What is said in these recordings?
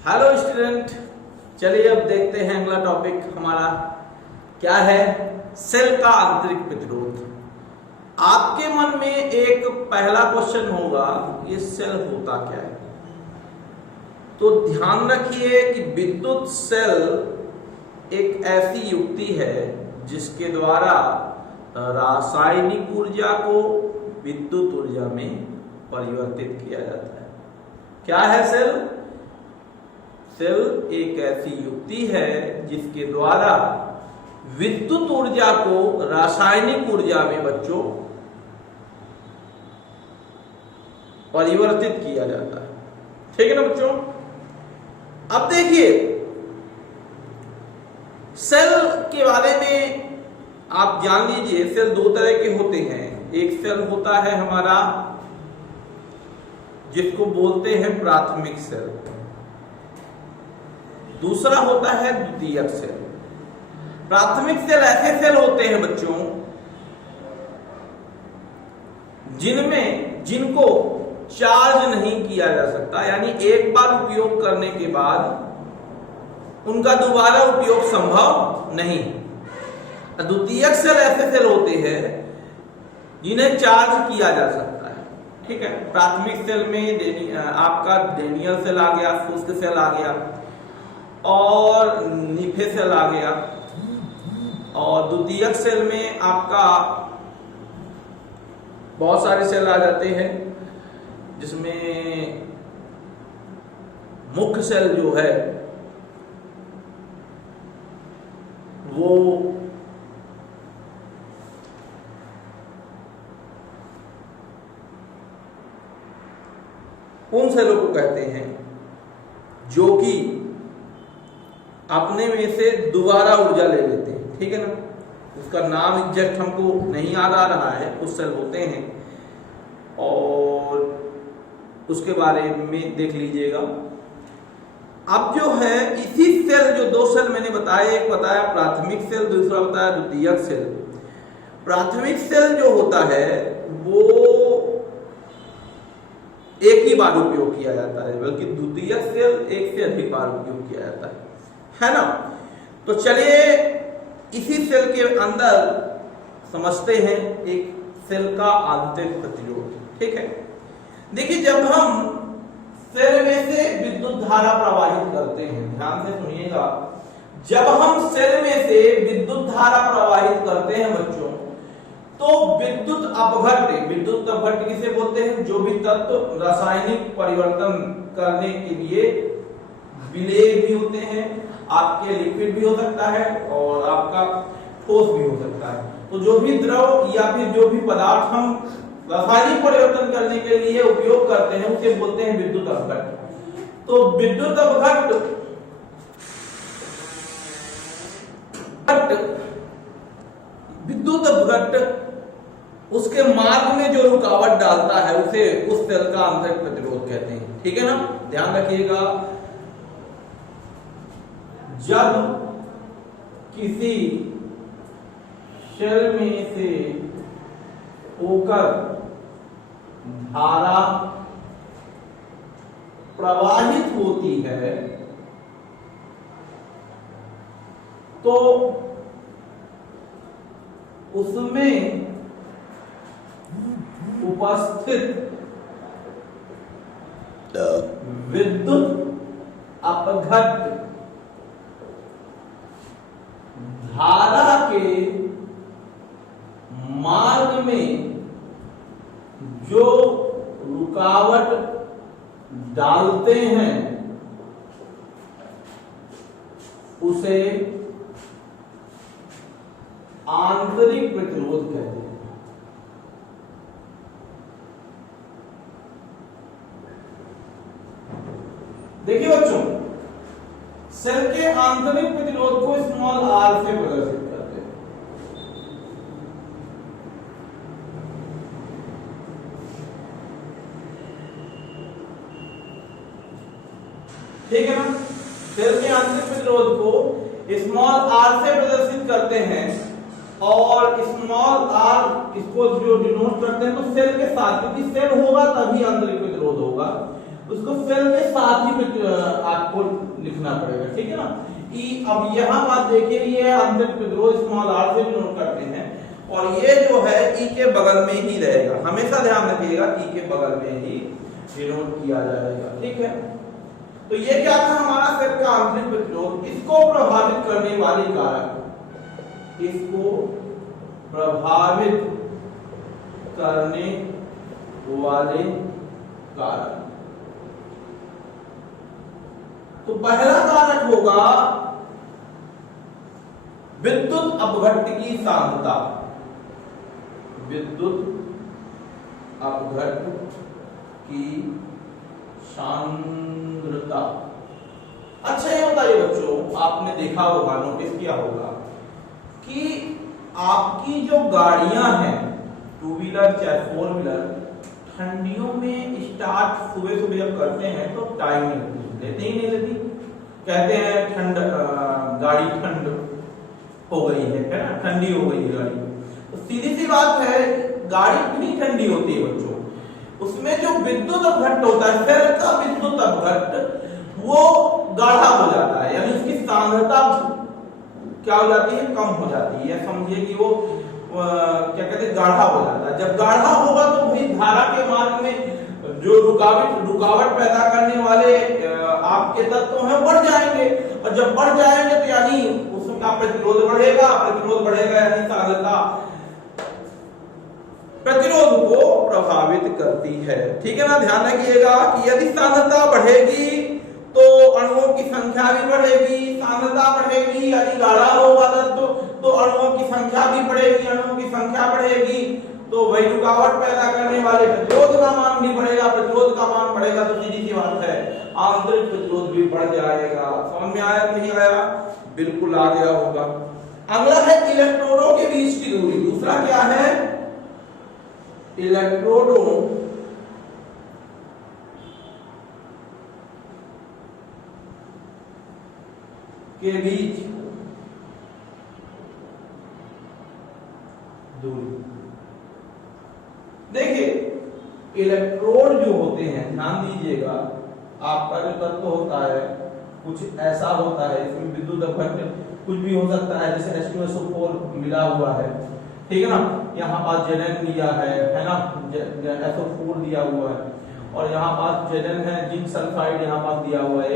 Hello student, चलिए अब देखते हैं अगला टॉपिक हमारा क्या है। सेल का आंतरिक प्रतिरोध। आपके मन में एक पहला क्वेश्चन होगा, ये सेल होता क्या है। तो ध्यान रखिए कि विद्युत सेल एक ऐसी युक्ति है जिसके द्वारा रासायनिक ऊर्जा को विद्युत ऊर्जा में परिवर्तित किया जाता है। क्या है सेल? सेल एक ऐसी युक्ति है जिसके द्वारा विद्युत ऊर्जा को रासायनिक ऊर्जा में बच्चों परिवर्तित किया जाता है। ठीक है ना बच्चों। अब देखिए, सेल के बारे में आप जान लीजिए। सेल दो तरह के होते हैं। एक सेल होता है हमारा जिसको बोलते हैं प्राथमिक सेल, दूसरा होता है द्वितीयक सेल। प्राथमिक सेल ऐसे सेल होते हैं बच्चों जिनको चार्ज नहीं किया जा सकता, यानी एक बार उपयोग करने के बाद उनका दोबारा उपयोग संभव नहीं। द्वितीयक सेल ऐसे सेल होते हैं जिन्हें चार्ज किया जा सकता है। ठीक है। प्राथमिक सेल में आपका डेनियल सेल आ गया, शुष्क सेल आ गया और नीफे सेल आ गया। और द्वितीयक सेल में आपका बहुत सारे सेल आ जाते हैं, जिसमें मुख्य सेल जो है वो उन सेलों को कहते हैं जो कि अपने में से दोबारा ऊर्जा ले लेते हैं। ठीक है ना। उसका नाम एग्जैक्ट हमको नहीं याद आ रहा है, कुछ सेल होते हैं और उसके बारे में देख लीजिएगा। अब जो है इसी सेल, जो दो सेल मैंने बताया, एक बताया प्राथमिक सेल, दूसरा बताया द्वितीयक सेल। प्राथमिक सेल जो होता है वो एक ही बार उपयोग किया जाता है, बल्कि द्वितीयक सेल एक से अधिक बार उपयोग किया जाता है ना। तो चलिए इसी सेल के अंदर समझते हैं एक सेल का आंतरिक प्रतिरोध। ठीक है। देखिए, जब हम सेल में से विद्युत धारा प्रवाहित करते हैं, ध्यान से सुनिएगा, जब हम सेल में से विद्युत धारा प्रवाहित करते हैं बच्चों, तो विद्युत अपघट्य किसे बोलते हैं? जो भी तत्व रासायनिक परिवर्तन करने के लिए विलेय भी होते हैं, आपके लिक्विड भी हो सकता है और आपका ठोस भी हो सकता है। तो जो भी द्रव या फिर जो भी पदार्थ हम रासायनिक परिवर्तन करने के लिए उपयोग करते हैं उसे बोलते हैं विद्युत अपघट्य। तो विद्युत अपघट्य उसके मार्ग में जो रुकावट डालता है उसे उस सेल का आंतरिक प्रतिरोध कहते हैं। ठीक है ना। ध्यान रखिएगा, जब किसी सेल में से होकर धारा प्रवाहित होती है तो उसमें उपस्थित विद्युत अपघट्य धारा के मार्ग में जो रुकावट डालते हैं उसे आंतरिक प्रतिरोध कहते हैं। देखिए बच्चों, सेल के आंतरिक प्रतिरोध को स्मॉल आर से प्रदर्शित करते हैं। ठीक है ना। सेल के आंतरिक प्रतिरोध को स्मॉल आर से प्रदर्शित करते हैं और स्मॉल आर इसको जो डिनोट करते हैं तो सेल के साथ, क्योंकि सेल होगा तभी आंतरिक प्रतिरोध होगा, उसको सेल के साथ ही आपको लिखना पड़ेगा, ठीक है ना। ई, अब यहाँ बात देखिए, ये आंतरिक प्रतिरोध स्मॉल आर से नोट करते हैं, और ये जो है ई के बगल में ही रहेगा, हमेशा ध्यान रखिएगा ई के बगल में ही डिनोट किया जाएगा, ठीक है। तो ये क्या था हमारा सेल का आंतरिक प्रतिरोध, इसको प्रभावित करने वाले कारक, इसको प्रभावित करने वाले कारक। तो पहला कारक होगा विद्युत अपघट्ट की सांद्रता, विद्युत अपघट्ट की सांद्रता। अच्छा ये बताइए बच्चों, आपने देखा होगा, नोटिस किया होगा कि आपकी जो गाड़ियां हैं, टू व्हीलर चाहे फोर व्हीलर, ठंडियों में स्टार्ट सुबह सुबह जब करते हैं तो टाइम लेते ही नहीं लेती, कहते हैं ठंड, गाड़ी ठंड हो गई है ना, ठंडी हो गई है गाड़ी। तो सीधी सी बात है, गाड़ी कितनी ठंडी होती है बच्चों, उसमें जो विद्युत अपघट्ट होता है, सेल का विद्युत अपघट्ट वो गाढ़ा हो जाता है, यानी उसकी सांद्रता क्या हो जाती है, कम हो जाती है। समझिए कि वो क्या कहते हैं, गाढ़ा हो जाता है। जब गाढ़ा होगा तो वही धारा के मार्ग में जो रुकावट पैदा करने वाले आपके तत्व हैं बढ़ जाएंगे, और जब बढ़ जाएंगे तो यानी उसका प्रतिरोध बढ़ेगा, प्रतिरोध बढ़ेगा यानी सांद्रता प्रतिरोध को प्रभावित करती है, ठीक है ना। ध्यान रखिएगा कि यदि सांद्रता बढ़ेगी तो अणुओं की संख्या भी बढ़ेगी, सांद्रता बढ़ेगी, यदि गाढ़ा होगा तो अणुओं की संख्या भी बढ़ेगी, अणुओं की संख्या बढ़ेगी तो वही रुकावट पैदा करने वाले प्रतिरोध का मान भी बढ़ेगा, प्रतिरोध का मान बढ़ेगा तो सीधी सी बात है आंतरिक प्रतिरोध भी बढ़ जाएगा। समझ में आया नहीं आया? बिल्कुल आ गया होगा। अगला है इलेक्ट्रोडों के बीच की दूरी। दूसरा क्या है? इलेक्ट्रोडों के बीच दूरी। देखिए इलेक्ट्रोड जो होते हैं, ध्यान दीजिएगा, आपका जो तत्व होता है कुछ ऐसा होता है, इसमें विद्युत अपघट्ट कुछ भी हो सकता है, जैसे H2SO4 मिला हुआ है, ठीक है ना, यहाँ पास Zn दिया है ना, SO4 दिया हुआ है, और यहाँ पास Zn है, जिंक सल्फाइड यहाँ पास दिया हुआ है,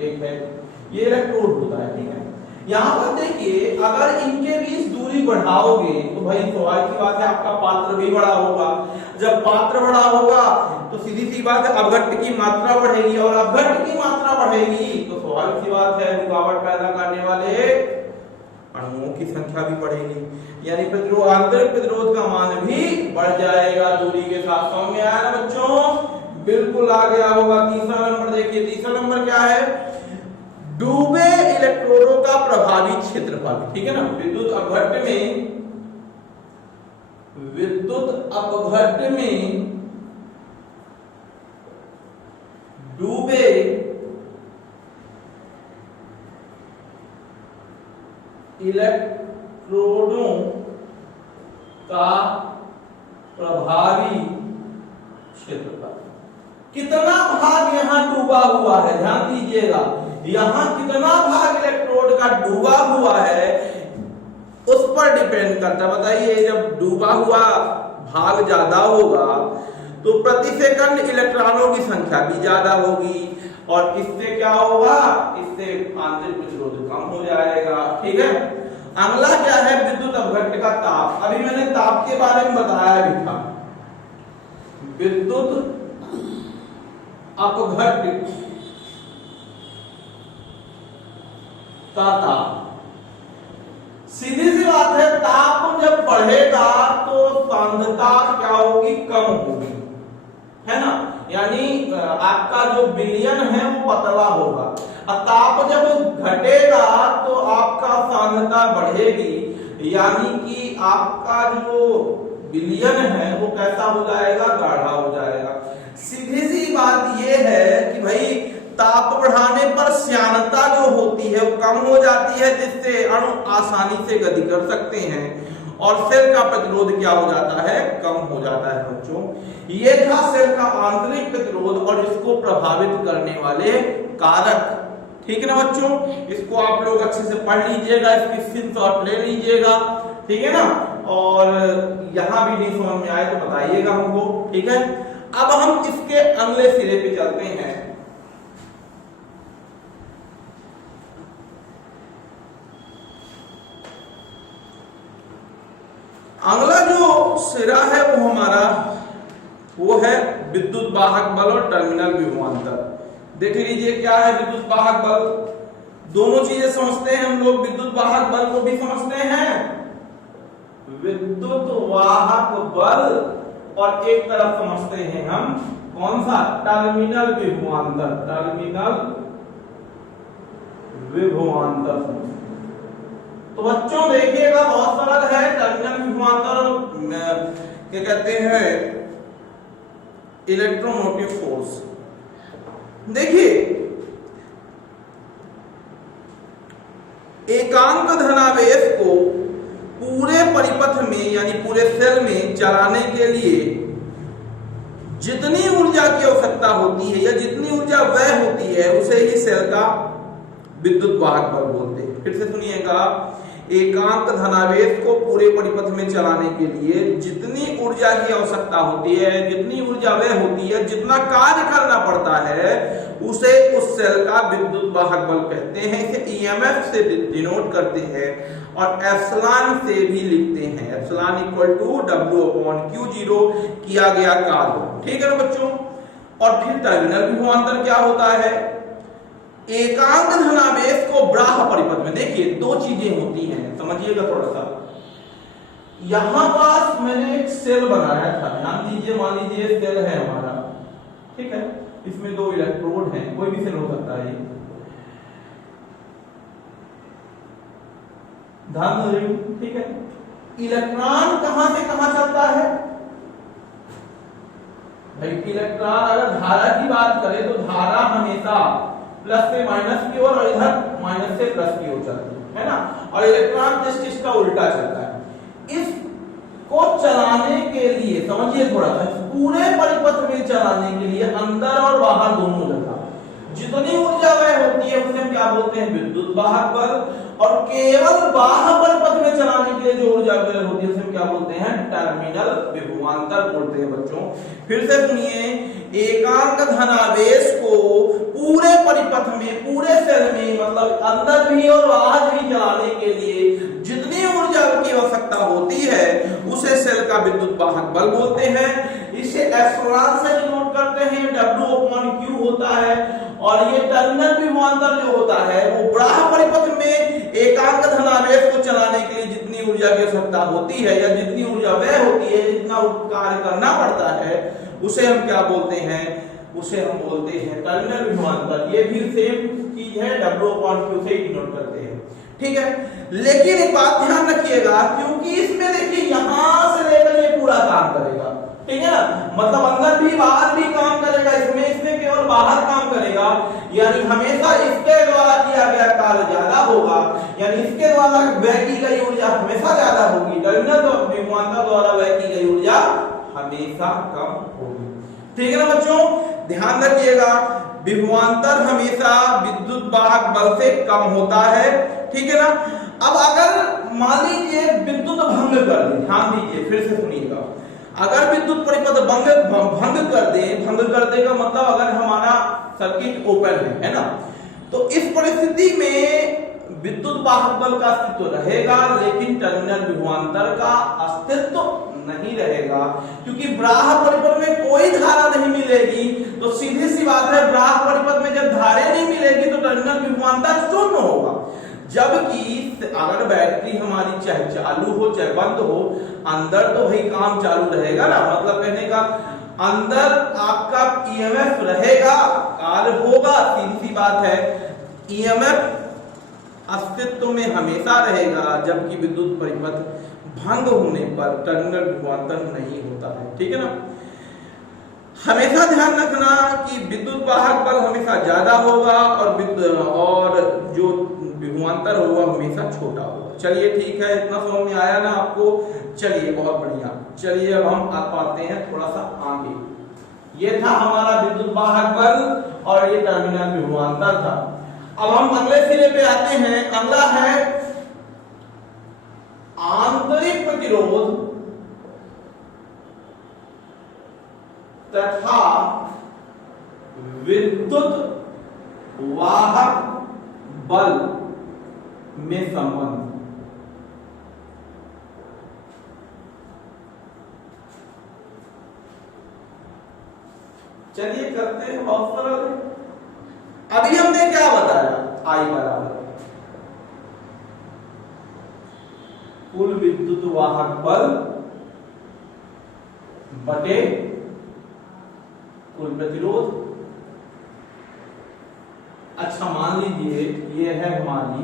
एक है, ये इलेक्ट्रोड होता है, ठीक है। यहाँ पर देखिए अगर इनके बीच दूरी बढ़ाओगे तो भाई स्वाभाविक सी बात है आपका पात्र भी बड़ा होगा, जब पात्र बड़ा होगा तो सीधी सी बात है अपघट्ट की मात्रा बढ़ेगी, और अपघट्ट की मात्रा बढ़ेगी तो स्वाभाविक सी बात है रुकावट पैदा करने वाले अणुओं की संख्या भी बढ़ेगी, यानी प्रतिरोध, आंतरिक प्रतिरोध का मान भी बढ़ जाएगा दूरी के साथ। समझ में आया ना बच्चों? बिल्कुल आ गया होगा। तीसरा नंबर देखिए, तीसरा नंबर क्या है? डूबे इलेक्ट्रोडों का प्रभावी क्षेत्रफल, ठीक है ना। विद्युत अपघट्ट में डूबे इलेक्ट्रोडों का प्रभावी क्षेत्रफल, कितना भाग यहां डूबा हुआ है, ध्यान दीजिएगा, यहां कितना भाग इलेक्ट्रोड का डूबा हुआ है उस पर डिपेंड करता है। बताइए जब डूबा हुआ भाग ज्यादा होगा तो प्रति सेकंड इलेक्ट्रॉनों की संख्या भी ज्यादा होगी, और इससे क्या होगा? इससे आंतरिक प्रतिरोध कम हो जाएगा, ठीक है। अगला क्या है? विद्युत अपघट्ट का ताप। अभी मैंने ताप के बारे में बताया भी था। विद्युत अपघट्ट का ताप, सीधी सी बात है, ताप जब बढ़ेगा तो सांद्रता क्या होगी? कम होगी, है ना, यानी आपका जो विलयन है वो पतला होगा, और ताप जब घटेगा तो आपका सांद्रता बढ़ेगी, यानी कि आपका जो विलयन है वो कैसा हो जाएगा? गाढ़ा हो जाएगा। सीधी सी बात ये है कि भाई ताप बढ़ाने पर श्यानता जो होती है वो कम हो जाती है, जिससे अणु आसानी से गति कर सकते हैं, और सेल का प्रतिरोध क्या हो जाता है? कम हो जाता है बच्चों। ये था सेल का आंतरिक प्रतिरोध और इसको प्रभावित करने वाले कारक। ठीक है ना बच्चों, इसको आप लोग अच्छे से पढ़ लीजिएगा, इसकी स्क्रीनशॉट ले लीजिएगा, ठीक है ना। और यहां भी नहीं समझ में आए तो बताइएगा हमको, ठीक है। अब हम इसके अगले सिरे पे चलते हैं। अगला जो सिरा है वो हमारा वो है विद्युत वाहक बल और टर्मिनल विभवांतर। देख लीजिए क्या है विद्युत वाहक बल। दोनों चीजें समझते हैं हम लोग, विद्युत वाहक बल को भी समझते हैं, विद्युत वाहक बल, और एक तरफ समझते हैं हम कौन सा, टर्मिनल विभवांतर, टर्मिनल विभवांतर। तो बच्चों देखिएगा बहुत सरल है, टर्मिनल विभवांतर क्या कहते हैं, इलेक्ट्रोमोटिव फोर्स। देखिए एकांक धनावेश को पूरे परिपथ में यानी पूरे सेल में चलाने के लिए जितनी ऊर्जा की आवश्यकता होती है या जितनी ऊर्जा व्यय होती है उसे ही सेल का विद्युत वाहक बल बोलते हैं। फिर से सुनिएगा, एकांक धनावेश को पूरे परिपथ में चलाने के लिए जितनी ऊर्जा की आवश्यकता होती है, जितनी ऊर्जा व्यय होती है, जितना कार्य करना पड़ता है उसे उस सेल का विद्युत वाहक बल कहते हैं। इसे ईएमएफ से डिनोट करते हैं और एप्सिलॉन से भी लिखते हैं, एप्सिलॉन इक्वल टू W/Q0 किया गया कार्य, ठीक है ना बच्चों। और फिर टर्मिनल विभवांतर क्या होता है, एकांक धनावेश को बाह्य परिपथ में, देखिए दो चीजें होती हैं, समझिएगा थोड़ा सा। यहां पास मैंने एक सेल बनाया था, ध्यान दीजिए, मान लीजिए सेल है हमारा, ठीक है, इसमें दो इलेक्ट्रोड हैं, कोई भी सेल हो सकता है, ध्यान, ठीक है। इलेक्ट्रॉन कहां से कहां चलता है भाई, इलेक्ट्रॉन अगर धारा की बात करें तो धारा हमेशा प्लस से माइनस की ओर और इधर माइनस से प्लस की ओर चलती है ना, और इलेक्ट्रॉन टेस्ट का उल्टा चलता है। इसको चलाने के लिए समझिए थोड़ा सा, पूरे परिपथ में चलाने के लिए अंदर और बाहर दोनों जगह जितनी ऊर्जा व्यय होती है उसे हम क्या बोलते हैं, विद्युत वाहक बल, और केवल बाह्य परिपथ में चलाने के लिए जो ऊर्जा व्यय होती है उसे हम क्या बोलते हैं, टर्मिनल विभवांतर बोलते हैं बच्चों। फिर से सुनिए, एकांक धनावेश को पूरे परिपथ में, पूरे सेल में, मतलब अंदर भी और बाहर भी चलाने के लिए जितनी ऊर्जा की आवश्यकता होती है उसे सेल का विद्युत वाहक बल बोलते हैं। इसे एप्सिलॉन से डिनोट करते हैं, W/Q होता है। और ये टर्मिनल विभवांतर जो होता है वो बाह्य परिपथ में एकांक धनावेश को चलाने के लिए जितनी ऊर्जा की आवश्यकता होती है या जितनी ऊर्जा व्यय होती है, जितना कार्य करना पड़ता है उसे हम क्या बोलते हैं, उसे हम बोलते हैं टर्मिनल विभवांतर। ये भी सेम चीज है, W/Q से डिनोट करते हैं, ठीक है। लेकिन एक बात ध्यान रखिएगा, क्योंकि इसमें देखिए यहां से लेकर ये पूरा काम करेगा, ठीक है ना, मतलब अंदर भी बाहर भी काम करेगा, इसमें केवल बाहर काम करेगा, यानी हमेशा इसके द्वारा किया गया कार्य ज्यादा होगा, यानी इसके द्वारा व्यय की गई ऊर्जा हमेशा ज्यादा होगी, टर्मिनल विभवांतर द्वारा व्यय की गई ऊर्जा हमेशा कम होगी, ठीक है ना बच्चों। ध्यान रखिएगा, विभवांतर हमेशा विद्युत वाहक बल से कम होता है, ठीक है ना। अब अगर मान लीजिए विद्युत भंग कर दे, ध्यान दीजिए, फिर से सुनिएगा, अगर विद्युत परिपथ भंग कर दे, भंग कर दे का मतलब अगर हमारा सर्किट ओपन है ना, तो इस परिस्थिति में विद्युत वाहक बल का अस्तित्व रहेगा, लेकिन टर्मिनल विभवांतर का अस्तित्व नहीं रहेगा, क्योंकि बाह्य परिपथ में कोई धारा नहीं मिलेगी। तो सीधी सी बात है, बाह्य परिपथ में जब धारा नहीं मिलेगी तो टर्मिनल विभवांतर शून्य होगा। जबकि अगर बैटरी हमारी चाहे चालू हो चाहे बंद हो, अंदर तो भाई काम चालू रहेगा ना, मतलब कहने का अंदर आपका ईएमएफ रहेगा, कार्य होगा, सीधी सी बात है, ईएमएफ अस्तित्व में हमेशा रहेगा, जबकि विद्युत परिपथ भंग होने पर टर्मिनल विभवांतर नहीं होता है, ठीक है ना। हमेशा ध्यान रखना कि विद्युत वाहक बल हमेशा ज्यादा होगा और जो विभवांतर होगा हमेशा छोटा होगा। चलिए ठीक है, इतना समझ में आया ना आपको, चलिए बहुत बढ़िया। चलिए अब हम आते हैं थोड़ा सा आगे। ये था हमारा विद्युत वाहक बल और ये टर्मिनल विभवांतर था। अब हम अगले सिरे पे आते हैं। अगला है आंतरिक प्रतिरोध तथा विद्युत वाहक बल में संबंध। चलिए करते हैं, बहुत सरल है। अभी हमने क्या बताया, आई बराबर कुल विद्युत वाहक बल बटे कुल प्रतिरोध। अच्छा मान लीजिए ये है हमारी,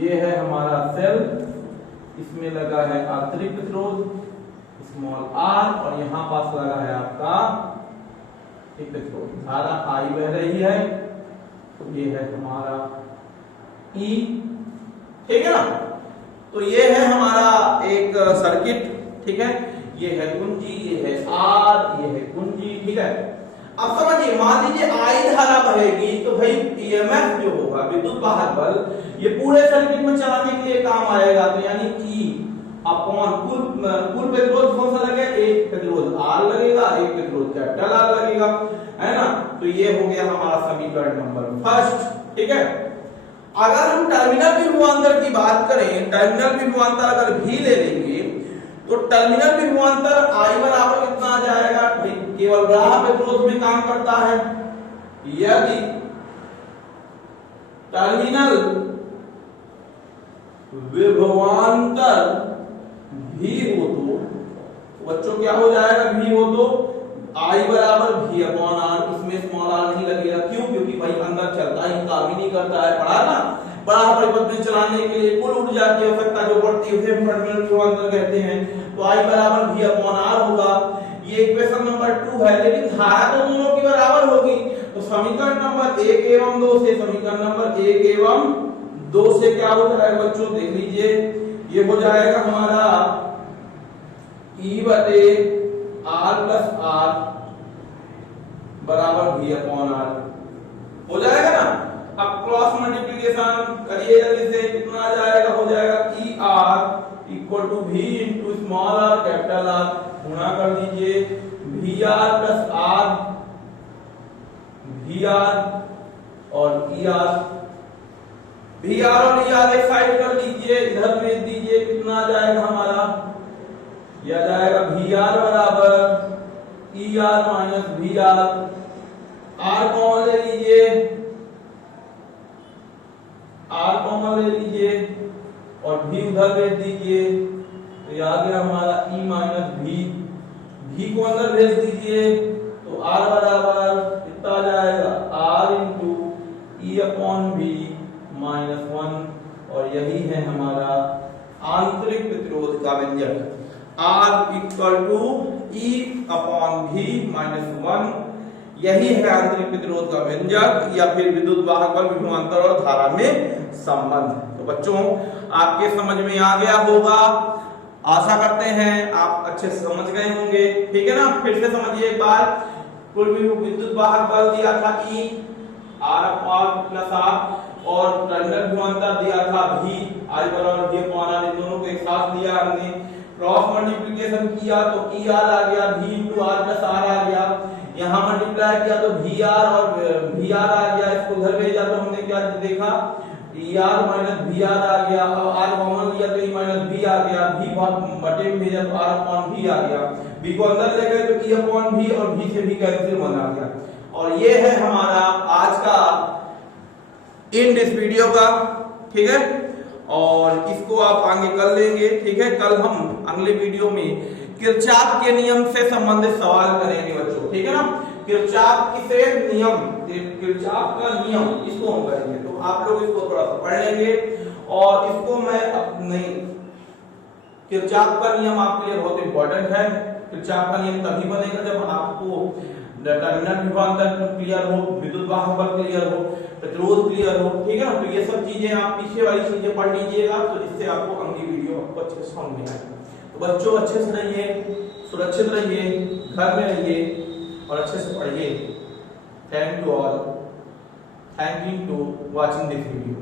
ये है हमारा सेल, इसमें लगा है आंतरिक प्रतिरोध स्मॉल आर और यहां पास लगा है आपका एक प्रतिरोध, धारा आई बह रही है, तो ये है हमारा ई, ठीक है ना। तो ये है हमारा एक सर्किट, ठीक है, ये है कुंजी, ये है आर, ये है कुंजी, ठीक है। अब समझिए, मान लीजिए आई धारा बहेगी तो भाई ईएमएफ जो होगा, विद्युत वाहक बल, ये पूरे सर्किट में चलाने के लिए काम आएगा, तो यानी ई अपॉन कुल प्रतिरोध कौन सा लगेगा, एक प्रतिरोध आर लगेगा, एक प्रतिरोध कैपिटल आर लगेगा, है ना। तो ये हो गया हमारा समीकरण नंबर फर्स्ट, ठीक है। अगर हम टर्मिनल विभवांतर की बात करें, टर्मिनल विभवांतर अगर भी ले लेंगे तो टर्मिनल विभवांतर आई बराबर कितना आ जाएगा, केवल बड़ा प्रतिरोध में काम करता है। यदि टर्मिनल विभवांतर भी हो तो बच्चों क्या हो जाएगा, भी हो तो आई बराबर भी अपॉन आर, इसमें स्मॉल आर नहीं लगेगा, क्यों, क्योंकि भाई अंदर चलता ही काम ही नहीं करता है, पढ़ा ना, बड़ा परिपथ में चलाने के लिए कुल ऊर्जा की आवश्यकता जो पड़ती है उसे टर्मिनल विभवांतर कहते हैं। तो आई बराबर भी अपॉन आर होगा, ये इक्वेशन नंबर 2 है, लेकिन धारा तो दोनों की बराबर होगी, तो समीकरण नंबर 1 एवं 2 से, समीकरण नंबर 1 एवं 2 से क्या हो जाएगा बच्चों, देख लीजिए, ये हो जाएगा हमारा ई बटे आर प्लस आर बराबर भी अपॉन आर, हो जाएगा ना। अब क्रॉस मल्टीप्लिकेशन करिए जल्दी से, कितना आ जाएगा, हो जाएगा E R equal to V into small r capital R, गुणा कर दीजिए, V R plus R, V R और ई आर, वी आर और ई आर एक साइड कर लीजिए, इधर भेज दीजिए, कितना आ जाएगा हमारा, यह आ जाएगा वी आर बराबर E R minus V R, R common ले लीजिए, आर कॉमन ले लीजिए और भी उधर भेज दीजिए, तो ये आ गया हमारा ई माइनस भी को अंदर भेज दीजिए, तो आर बराबर कितना आ जाएगा, R into E upon V minus 1, और यही है हमारा आंतरिक प्रतिरोध का व्यंजक, R equal to E upon V minus 1, यही है आंतरिक प्रतिरोध का व्यंजक या फिर विद्युत वाहक बल विभवांतर और धारा में संबंध। तो बच्चों आपके समझ में आ गया होगा, आशा करते हैं आप अच्छे से समझ गए होंगे, ठीक है ना। फिर से समझिए एक बार, कुल विद्युत वाहक बल दिया था ई आर प्लस आर, और टर्मिनल विभवांतर दिया था भी आई बराबर भी अपॉन आर, इन दोनों को एक साथ लिया हमने, क्रॉस मल्टीप्लिकेशन किया तो ई आर आ गया, भी इंटू आर प्लस आर आ गया, यहाँ मल्टीप्लाई किया तो वी आर और वी आर आ गया, इसको उधर भेजा तो हमने क्या देखा, E R minus V R आ गया, और आर कॉमन लिया तो ई माइनस भी आ गया, भी बटे में भेजा तो आर अपॉन भी आ गया, भी को अंदर ले गए तो ई अपॉन भी और भी से भी कैंसिल बना गया। और ये है हमारा आज का एंड इस वीडियो का, ठीक है, और इसको आप आगे कर लेंगे, ठीक है। कल हम अगले वीडियो में किरचॉफ के नियम से संबंधित सवाल करेंगे बच्चों, ठीक है ना। किरचॉफ किसे नियम, किरचॉफ का नियम, इसको हम करेंगे, तो आप लोग इसको थोड़ा सा पढ़ लेंगे, और इसको मैं अपने किरचॉफ का नियम आपके लिए बहुत इंपॉर्टेंट है। किरचॉफ का नियम तभी बनेगा जब आपको टर्मिनल विभवांतर क्लियर हो, विद्युत वाहक बल क्लियर हो, प्रतिरोध क्लियर हो, ठीक है ना। तो ये सब चीजें आप पीछे वाली चीजें पढ़ लीजिएगा, तो इससे आपको अगली वीडियो आपको अच्छे से समझ में आएगा। तो बच्चों अच्छे से रहिए, सुरक्षित रहिए, घर में रहिए, और अच्छे से पढ़िए। Thank you all, thank you to watching this video.